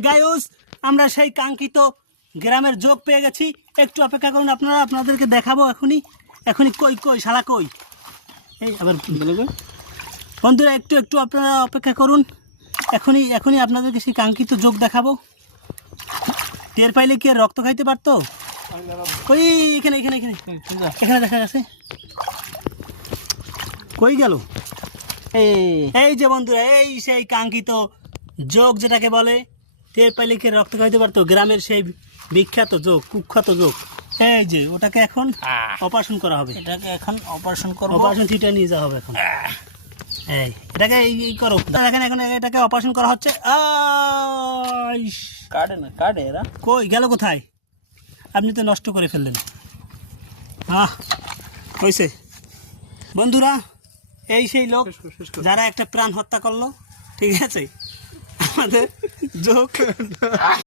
Guys আমরা সেই কাঙ্ক্ষিত গ্রামের যোগ পেয়ে গেছি। একটু অপেক্ষা করুন, আপনাদেরকে দেখাবো এখনই। কই কই শালা কই, এই আবার বন্ধুরা একটু আপনারা অপেক্ষা করুন, এখনই আপনাদেরকে সেই কাঙ্ক্ষিত যোগ দেখাবো। টের পাইলে কি আর রক্ত খাইতে পারতো? কই এখানে এখানে এখানে এখানে দেখা গেছে। কই গেল? এই যে বন্ধুরা, এই সেই কাঙ্ক্ষিত যোগ যেটাকে বলে টের পাইলে কি রক্ত খাইতে পারতো, গ্রামের সেই বিখ্যাত যোগ, কুখ্যাত যোগ। এই যে ওটাকে এখন অপারেশন করা হবে, এটাকে এখন অপারেশন করব। অপারেশন থিয়েটারে নিয়ে যাওয়া হবে এখন। এই এটাকে এই করো, দেখেন এখন এটাকে অপারেশন করা হচ্ছে। কাটে এরা কই গেল কোথায়? আপনি তো নষ্ট করে ফেললেন। হয়েছে বন্ধুরা, এই সেই লোক যারা একটা প্রাণ হত্যা করলো, ঠিক আছে আমাদের যোগ।